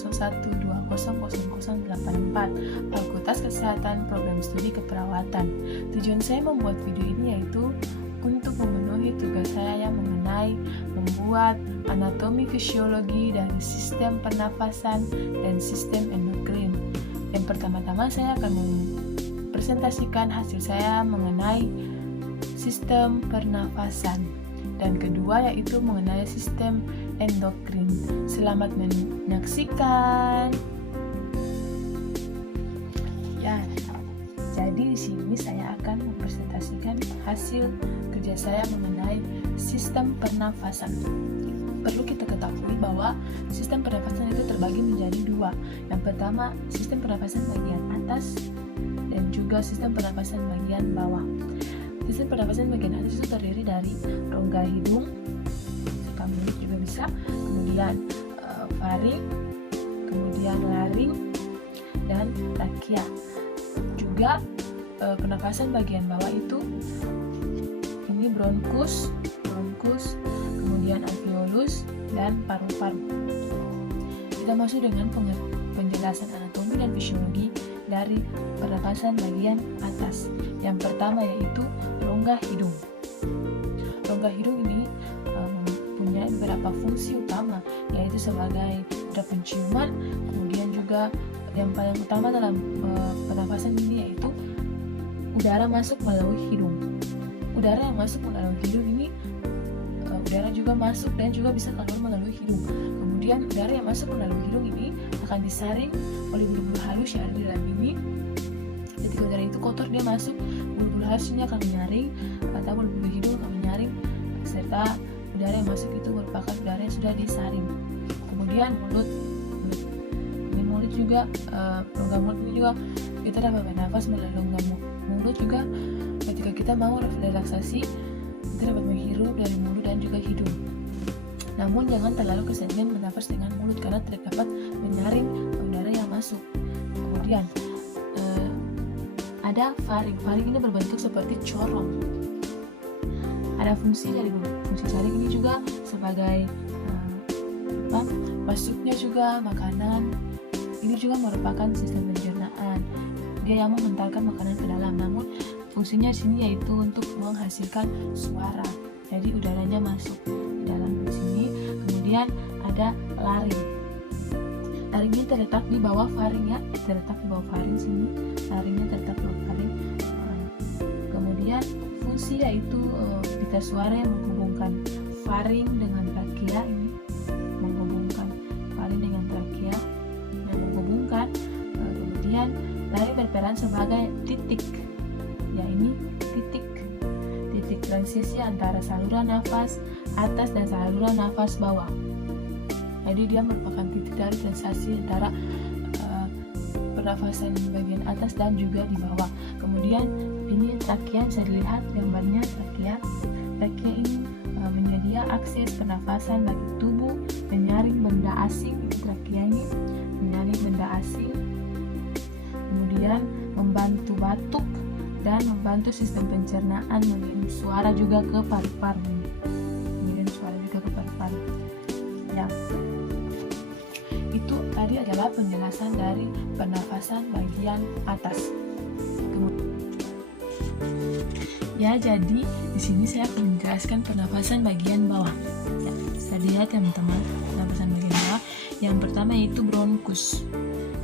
01200084, Fakultas Kesehatan Program Studi Keperawatan. Tujuan saya membuat video ini yaitu untuk memenuhi tugas saya yang mengenai membuat anatomi fisiologi dari sistem pernafasan dan sistem endokrin. Yang pertama-tama saya akan mempresentasikan hasil saya mengenai sistem pernafasan, dan kedua yaitu mengenai sistem endokrin. Selamat menyaksikan. Ya, jadi di sini saya akan mempresentasikan hasil kerja saya mengenai sistem pernafasan. Perlu kita ketahui bahwa sistem pernafasan itu terbagi menjadi dua. Yang pertama, sistem pernafasan bagian atas dan juga sistem pernafasan bagian bawah. Sistem pernafasan bagian atas itu terdiri dari rongga hidung, mulut juga bisa, kemudian faring, kemudian laring, dan trachea. Juga pernafasan bagian bawah itu ini bronkus, kemudian alveolus, dan paru-paru. Kita masuk dengan penjelasan anatomi dan fisiologi dari pernafasan bagian atas. Yang pertama yaitu rongga hidung. Rongga hidung ini mempunyai beberapa fungsi utama, yaitu sebagai indera penciuman. Kemudian juga yang paling utama dalam pernafasan ini yaitu udara masuk melalui hidung. Udara yang masuk melalui hidung ini udara juga masuk dan juga bisa keluar melalui hidung. Kemudian udara yang masuk melalui hidung ini akan disaring oleh bulu-bulu halus yang ada di dalam ini. Ketika udara itu kotor, dia masuk, bulu-bulu halus ini akan menyaring atau bulu-bulu hidung akan menyaring, serta udara yang masuk itu merupakan udara yang sudah disaring. Kemudian mulut juga, rongga mulut ini juga kita dapat bernafas melalui rongga mulut juga. Ketika kita mau relaksasi, kita dapat menghirup dari mulut dan juga hidung. Namun jangan terlalu keseringan bernafas dengan mulut karena tidak dapat menyaring udara yang masuk. Kemudian ada faring. Faring ini berbentuk seperti corong. Ada fungsi faring ini juga sebagai masuknya juga makanan. Ini juga merupakan sistem pencernaan. Dia yang mengentalkan makanan ke dalam. Namun fungsinya di sini yaitu untuk menghasilkan suara. Jadi udaranya masuk ke dalam sini. Kemudian ada laring. Laring ini terletak di bawah faring ya. Terletak di bawah faring sini. Laringnya terletak di bawah faring. Kemudian fungsi yaitu pita suara yang menghubungkan faring dengan trachea ini. Menghubungkan faring dengan trachea. Kemudian laring berperan sebagai titik, ya ini titik transisi antara saluran nafas atas dan saluran nafas bawah. Jadi dia merupakan titik dari transaksi antara pernafasan bagian atas dan juga di bawah. Kemudian ini trachea, bisa dilihat gambarnya trachea. Trachea ini menyedia akses pernafasan bagi tubuh, menyaring benda asing. Trachea ini menyaring benda asing, kemudian membantu batuk dan membantu sistem pencernaan, mengirim suara juga ke paru-paru. Ya, itu tadi adalah penjelasan dari pernafasan bagian atas. Ya, jadi di sini saya akan menjelaskan pernafasan bagian bawah. Ya, bisa dilihat teman-teman, pernafasan bagian bawah. Yang pertama yaitu bronkus.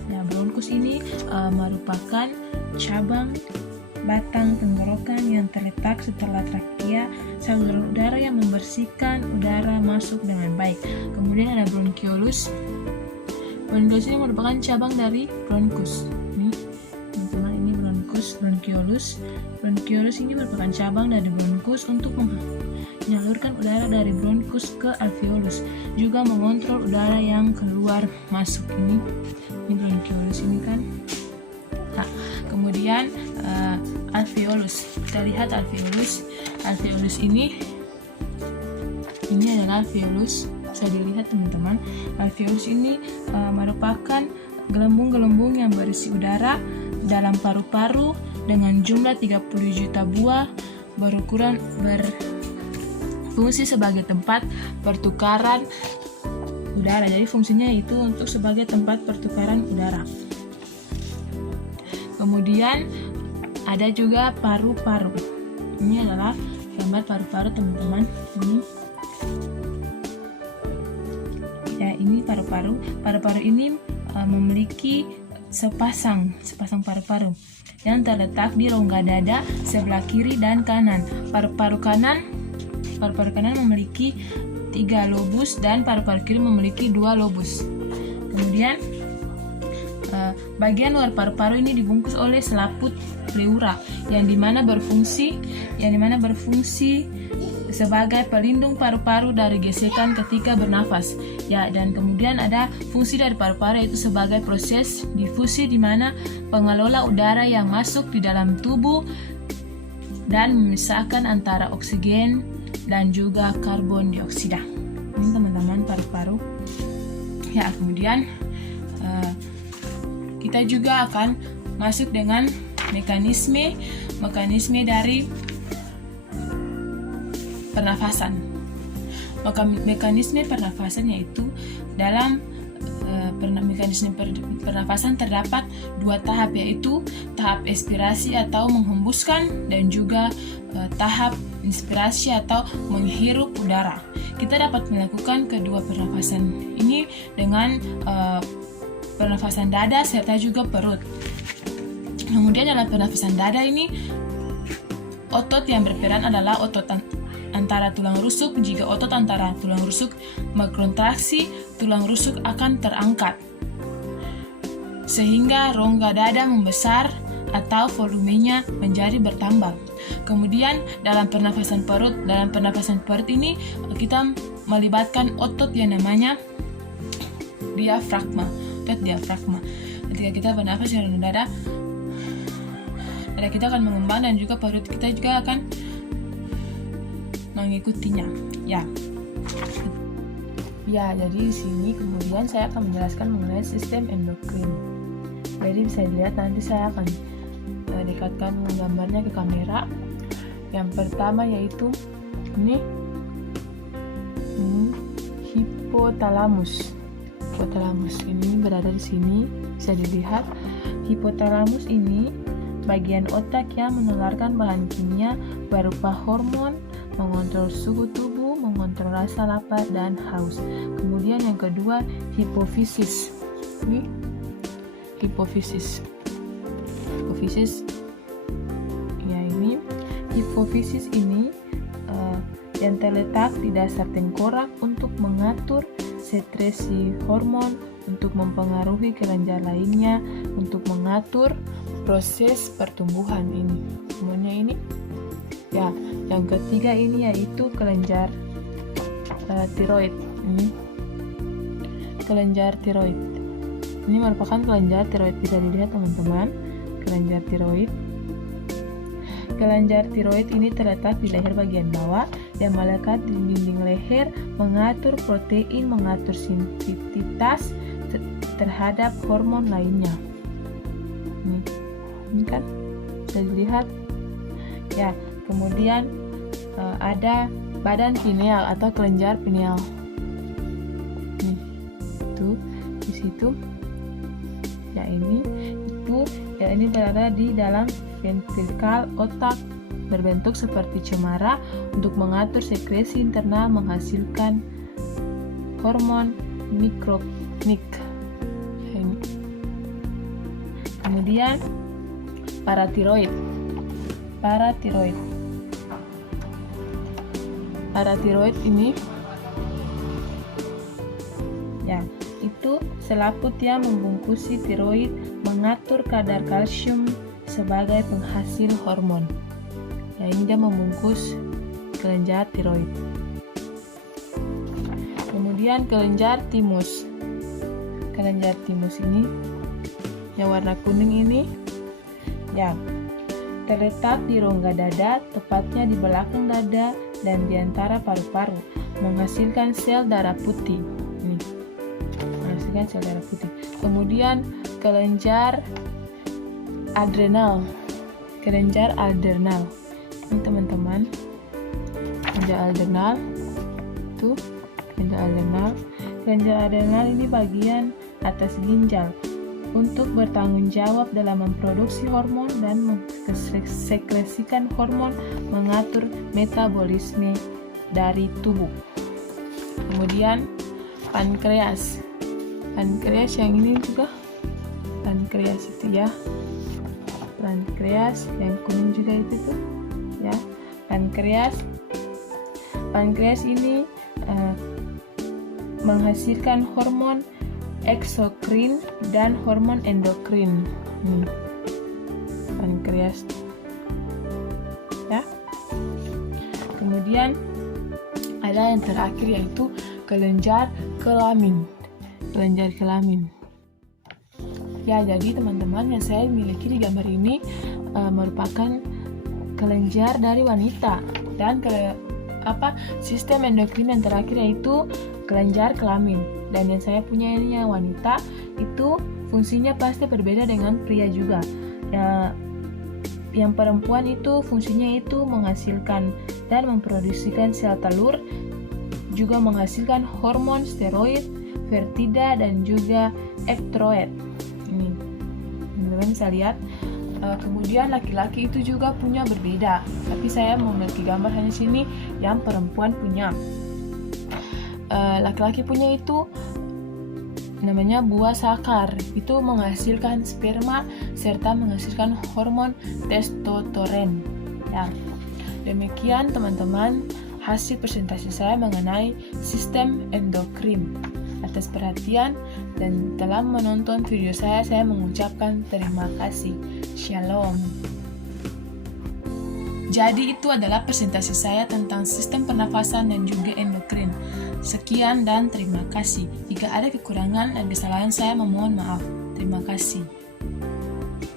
Nah, bronkus ini merupakan cabang batang tenggorokan yang terletak setelah trachea, saluran udara yang membersihkan udara masuk dengan baik. Kemudian ada bronchiolus. Bronchiolus ini merupakan cabang dari bronkus. Ini teman-teman, ini bronchiolus. Bronchiolus ini merupakan cabang dari bronkus untuk menyalurkan udara dari bronkus ke alveolus, juga mengontrol udara yang keluar masuk. Ini bronchiolus ini kan. Nah, kemudian alveolus. Kita lihat alveolus. Alveolus ini adalah alveolus. Bisa dilihat teman-teman. Alveolus ini merupakan gelembung-gelembung yang berisi udara dalam paru-paru dengan jumlah 30 juta buah, berfungsi sebagai tempat pertukaran udara. Jadi fungsinya itu untuk sebagai tempat pertukaran udara. Kemudian ada juga paru-paru. Ini adalah gambar paru-paru, teman-teman. Ini paru-paru. Paru-paru ini memiliki sepasang paru-paru yang terletak di rongga dada sebelah kiri dan kanan. Paru-paru kanan memiliki 3 lobus dan paru-paru kiri memiliki 2 lobus. Kemudian bagian luar paru-paru ini dibungkus oleh selaput pleura yang dimana berfungsi sebagai pelindung paru-paru dari gesekan ketika bernafas. Ya, dan kemudian ada fungsi dari paru-paru yaitu sebagai proses difusi di mana pengelola udara yang masuk di dalam tubuh dan memisahkan antara oksigen dan juga karbon dioksida. Ini teman-teman paru-paru. Ya, kemudian kita juga akan masuk dengan mekanisme dari pernafasan. Maka mekanisme pernafasan yaitu dalam mekanisme pernafasan terdapat 2 tahap, yaitu tahap ekspirasi atau menghembuskan dan juga tahap inspirasi atau menghirup udara. Kita dapat melakukan kedua pernafasan ini dengan pernafasan dada serta juga perut. Kemudian dalam pernafasan dada ini otot yang berperan adalah otot antara tulang rusuk. Jika otot antara tulang rusuk berkontraksi, tulang rusuk akan terangkat sehingga rongga dada membesar atau volumenya menjadi bertambah. Kemudian dalam pernafasan perut ini kita melibatkan otot yang namanya diafragma. Ketika kita bernafas dengan dada kita akan mengembang dan juga perut kita juga akan mengikutinya. Ya, jadi di sini kemudian saya akan menjelaskan mengenai sistem endokrin. Jadi bisa dilihat, nanti saya akan dekatkan gambarnya ke kamera. Yang pertama yaitu ini hipotalamus. Hipotalamus ini berada di sini, bisa dilihat. Hipotalamus ini bagian otak yang menularkan bahan kimia berupa hormon, mengontrol suhu tubuh, mengontrol rasa lapar dan haus. Kemudian yang kedua, hipofisis. Ini hipofisis. Ya, ini hipofisis ini yang terletak di dasar tengkorak untuk mengatur sekresi hormon, untuk mempengaruhi kelenjar lainnya, untuk mengatur proses pertumbuhan ini. Semuanya ini. Ya, yang ketiga ini yaitu kelenjar tiroid. Ini kelenjar tiroid. Ini merupakan kelenjar tiroid, bisa dilihat teman-teman. Kelenjar tiroid. Kelenjar tiroid ini terletak di leher bagian bawah dan melekat di dinding leher, mengatur protein, mengatur sintetitas terhadap hormon lainnya. Ini kan bisa dilihat. Ya, kemudian ada badan pineal atau kelenjar pineal. Nih, tuh di situ. Ya, ini berada di dalam ventrikel otak, berbentuk seperti cemara untuk mengatur sekresi internal, menghasilkan hormon mikroklik. Kemudian paratiroid. Paratiroid ini ya, itu selaput yang membungkusi tiroid, mengatur kadar kalsium sebagai penghasil hormon. Ya, ini dia membungkus kelenjar tiroid. Kemudian kelenjar timus. Kelenjar timus ini yang warna kuning ini ya, terletak di rongga dada, tepatnya di belakang dada dan di antara paru-paru, menghasilkan sel darah putih. Ini menghasilkan sel darah putih. Kemudian kelenjar adrenal. Kelenjar adrenal. Ini teman-teman, kelenjar adrenal. Tuh, kelenjar adrenal. kelenjar adrenal ini bagian atas ginjal untuk bertanggung jawab dalam memproduksi hormon dan mensekresikan hormon, mengatur metabolisme dari tubuh. Kemudian pankreas. Pankreas yang ini juga pankreas itu ya. Pankreas yang kuning juga itu tuh ya. Pankreas ini menghasilkan hormon eksokrin dan hormon endokrin. Pankreas ya. Kemudian ada yang terakhir yaitu kelenjar kelamin. Ya, jadi teman-teman yang saya miliki di gambar ini merupakan kelenjar dari wanita, dan sistem endokrin yang terakhir yaitu kelenjar kelamin. Dan yang saya punya ini yang wanita itu fungsinya pasti berbeda dengan pria juga. Yang perempuan itu fungsinya itu menghasilkan dan memproduksikan sel telur, juga menghasilkan hormon steroid, fertida, dan juga ektroet. Ini teman-teman bisa lihat. Kemudian laki-laki itu juga punya berbeda, tapi saya memiliki gambar hanya sini yang perempuan punya. Laki-laki punya itu namanya buah sakar, itu menghasilkan sperma serta menghasilkan hormon testosteron ya. Demikian teman-teman hasil presentasi saya mengenai sistem endokrin. Atas perhatian dan telah menonton video saya mengucapkan terima kasih. Shalom. Jadi itu adalah presentasi saya tentang sistem pernafasan dan juga endokrin. Sekian dan terima kasih. Jika ada kekurangan dan kesalahan saya memohon maaf. Terima kasih.